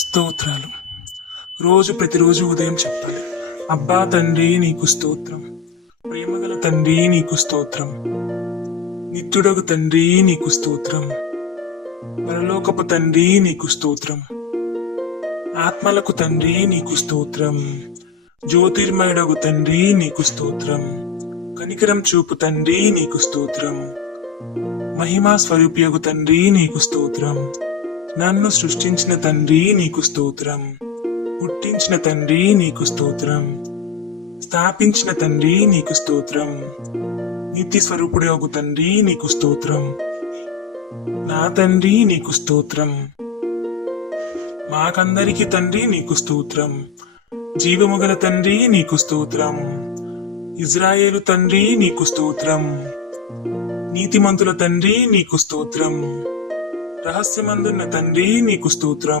స్తోత్రాలు ప్రతిరోజు ఉదయం చెప్పాలి. అబ్బా తండ్రి నీకు స్తోత్రం, ప్రేమగల తండ్రి నీకు స్తోత్రం, నిత్యుడగు తండ్రి నీకు స్తోత్రం, పరలోకపు తండ్రి నీకు స్తోత్రం, ఆత్మలకు తండ్రి నీకు స్తోత్రం, జ్యోతిర్మయుడగు తండ్రి నీకు స్తోత్రం, కనికరం చూపు తండ్రి నీకు స్తోత్రం, మహిమా స్వరూపియగు తండ్రి నీకు స్తోత్రం, నన్ను సృష్టించిన తండ్రి నీకు స్తోత్రం, పుట్టించిన తండ్రి నీకు స్తోత్రం, స్థాపించిన తండ్రి నీకు స్తోత్రం, నీతి స్వరూపుడగు తండ్రి నీకు స్తోత్రం, నా తండ్రి నీకు స్తోత్రం, మాకందరికి తండ్రి నీకు స్తోత్రం, జీవము గల తండ్రి నీకు స్తోత్రం, ఇజ్రాయేలు తండ్రి నీకు స్తోత్రం, నీతిమంతుల తండ్రి నీకు స్తోత్రం, రహస్యమందున్న తండ్రి నీకు స్తోత్రం.